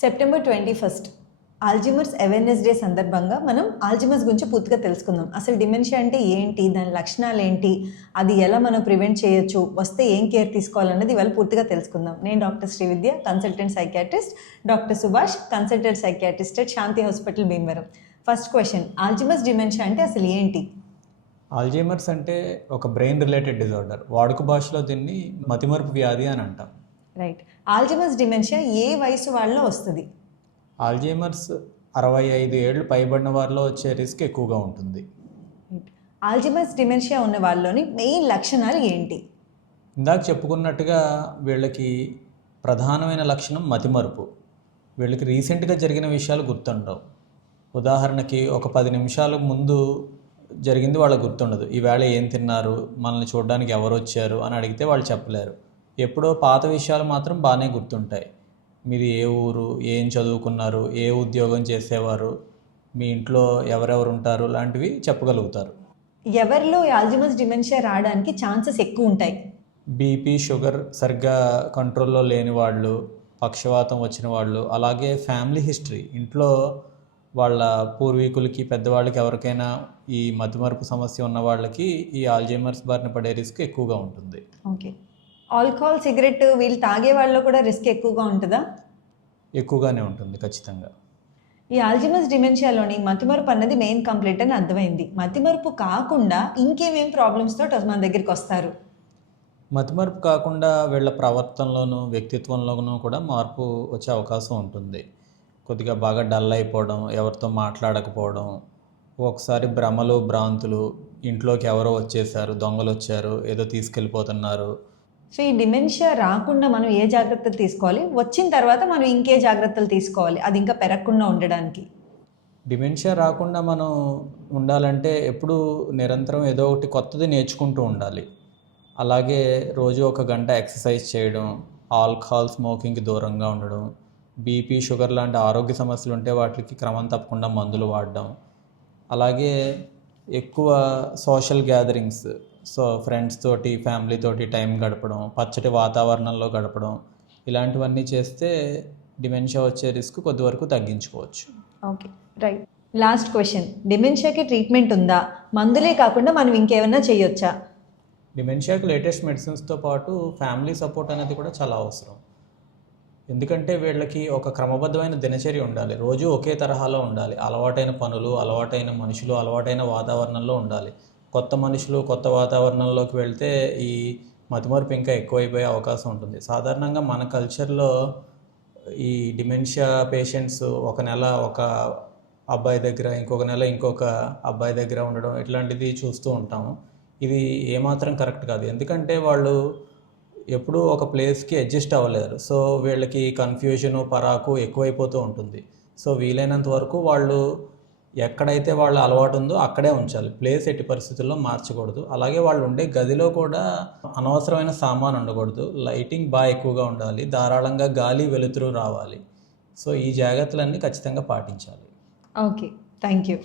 September twenty first Alzheimer's awareness day సందర్భంగా మనం Alzheimer's గురించి పూర్తిగా తెలుసుకుందాం. అసలు డిమెన్షియా అంటే ఏంటి? దాని లక్షణాలు ఏంటి? అది ఎలా మనం ప్రివెంట్ చేయొచ్చు? వస్తే ఏం కేర్ తీసుకోవాలన్నది ఇవాళ పూర్తిగా తెలుసుకుందాం. నేను doctor Srividya consultant psychiatrist doctor Subhash consultant psychiatrist at Shanti hospital Bhimavaram first question Alzheimer's dementia అంటే అసలు ఏంటి? ఆల్జీమర్స్ అంటే ఒక బ్రెయిన్ రిలేటెడ్ డిజార్డర్ వాడుక భాషలో దీన్ని మతిమరుపు వ్యాధి అని అంటాం. రైట్ ఆల్జిమర్స్ డిమెన్షియా ఏ వయసు వాళ్ళలో వస్తుంది? ఆల్జీమర్స్ అరవై ఐదు ఏళ్ళు పైబడిన వారిలో వచ్చే రిస్క్ ఎక్కువగా ఉంటుంది. ఆల్జిమర్స్ డిమెన్షియా ఉన్న వాళ్ళలోని మెయిన్ లక్షణాలు ఏంటి? ఇందాక చెప్పుకున్నట్టుగా వీళ్ళకి ప్రధానమైన లక్షణం మతిమరుపు. వీళ్ళకి రీసెంట్గా జరిగిన విషయాలు గుర్తుండవు. ఉదాహరణకి ఒక పది నిమిషాల ముందు జరిగింది వాళ్ళకి గుర్తుండదు. ఈవేళ ఏం తిన్నారు? మనల్ని చూడడానికి ఎవరు వచ్చారు అని అడిగితే వాళ్ళు చెప్పలేరు. ఎప్పుడో పాత విషయాలు మాత్రం బాగానే గుర్తుంటాయి. మీది ఏ ఊరు ఏం చదువుకున్నారు ఏ ఉద్యోగం చేసేవారు మీ ఇంట్లో ఎవరెవరు ఉంటారు లాంటివి చెప్పగలుగుతారు. ఎవరిలో ఆల్జిమర్స్ డిమెన్షియా రావడానికి ఛాన్సెస్ ఎక్కువ ఉంటాయి. బీపీ షుగర్ సరిగ్గా కంట్రోల్లో లేని వాళ్ళు పక్షవాతం వచ్చిన వాళ్ళు అలాగే ఫ్యామిలీ హిస్టరీ. ఇంట్లో వాళ్ళ పూర్వీకులకి పెద్దవాళ్ళకి ఎవరికైనా ఈ మతిమరుపు సమస్య ఉన్న వాళ్ళకి ఈ ఆల్జైమర్స్ బారిన పడే రిస్క్ ఎక్కువగా ఉంటుంది. ఓకే. ఆల్కహాల్ సిగరెట్ వీళ్ళు తాగే వాళ్ళలో కూడా రిస్క్ ఎక్కువగా ఉంటుందా? ఎక్కువగానే ఉంటుంది ఖచ్చితంగా. ఈ ఆల్జిమర్స్ డిమెన్షియాలోని మతిమరుపు అన్నది మెయిన్ కంప్లైంట్ అని అర్థమైంది. మతిమరుపు కాకుండా ఇంకేమేం ప్రాబ్లమ్స్తో మన దగ్గరికి వస్తారు? మతిమరుపు కాకుండా వీళ్ళ ప్రవర్తనలోనూ వ్యక్తిత్వంలోనూ కూడా మార్పు వచ్చే అవకాశం ఉంటుంది. కొద్దిగా బాగా డల్ అయిపోవడం ఎవరితో మాట్లాడకపోవడం ఒకసారి భ్రమలు భ్రాంతులు ఇంట్లోకి ఎవరో వచ్చేసారు దొంగలు వచ్చారు ఏదో తీసుకెళ్ళిపోతున్నారు సో ఈ డిమెన్షియా రాకుండా మనం ఏ జాగ్రత్తలు తీసుకోవాలి? వచ్చిన తర్వాత మనం ఇంకే జాగ్రత్తలు తీసుకోవాలి. అది ఇంకా పెరగకుండా ఉండడానికి. డిమెన్షియా రాకుండా మనం ఉండాలంటే ఎప్పుడూ నిరంతరం ఏదో ఒకటి కొత్తది నేర్చుకుంటూ ఉండాలి. అలాగే రోజు ఒక గంట ఎక్సర్సైజ్ చేయడం ఆల్కహాల్ స్మోకింగ్కి దూరంగా ఉండడం బీపీ షుగర్ లాంటి ఆరోగ్య సమస్యలు ఉంటే వాటికి క్రమం తప్పకుండా మందులు వాడడం. అలాగే ఎక్కువ సోషల్ గ్యాదరింగ్స్ సో ఫ్రెండ్స్ తోటి ఫ్యామిలీ తోటి టైం గడపడం పచ్చటి వాతావరణంలో గడపడం ఇలాంటివన్నీ చేస్తే డిమెన్షియా వచ్చే రిస్క్ కొద్ది వరకు తగ్గించుకోవచ్చు. ఓకే రైట్ లాస్ట్ క్వశ్చన్ డిమెన్షియాకి ట్రీట్మెంట్ ఉందా? మందులే కాకుండా మనం ఇంకేమైనా చేయొచ్చా? డిమెన్షియాకి లేటెస్ట్ మెడిసిన్స్తో పాటు ఫ్యామిలీ సపోర్ట్ అనేది కూడా చాలా అవసరం. ఎందుకంటే వీళ్ళకి ఒక క్రమబద్ధమైన దినచర్య ఉండాలి. రోజు ఒకే తరహాలో ఉండాలి. అలవాటైన పనులు అలవాటైన మనుషులు అలవాటైన వాతావరణంలో ఉండాలి. కొత్త మనుషులు కొత్త వాతావరణంలోకి వెళ్తే ఈ మతిమరుపు ఇంకా ఎక్కువైపోయే అవకాశం ఉంటుంది. సాధారణంగా మన కల్చర్లో ఈ డిమెన్షియా పేషెంట్స్ ఒక నెల ఒక అబ్బాయి దగ్గర ఇంకొక నెల ఇంకొక అబ్బాయి దగ్గర ఉండడం ఇట్లాంటిది చూస్తూ ఉంటాము. ఇది ఏమాత్రం కరెక్ట్ కాదు. ఎందుకంటే వాళ్ళు ఎప్పుడూ ఒక ప్లేస్కి అడ్జస్ట్ అవ్వలేరు. సో వీళ్ళకి కన్ఫ్యూజను పరాకు ఎక్కువైపోతూ ఉంటుంది. సో వీలైనంత వరకు వాళ్ళు ఎక్కడైతే వాళ్ళ అలవాటు ఉందో అక్కడే ఉంచాలి. ప్లేస్ ఎట్టి పరిస్థితుల్లో మార్చకూడదు. అలాగే వాళ్ళు ఉండే గదిలో కూడా అనవసరమైన సామాన్ ఉండకూడదు. లైటింగ్ బాగా ఎక్కువగా ఉండాలి. ధారాళంగా గాలి వెలుతురు రావాలి. సో ఈ జాగ్రత్తలన్నీ ఖచ్చితంగా పాటించాలి. ఓకే. Thank you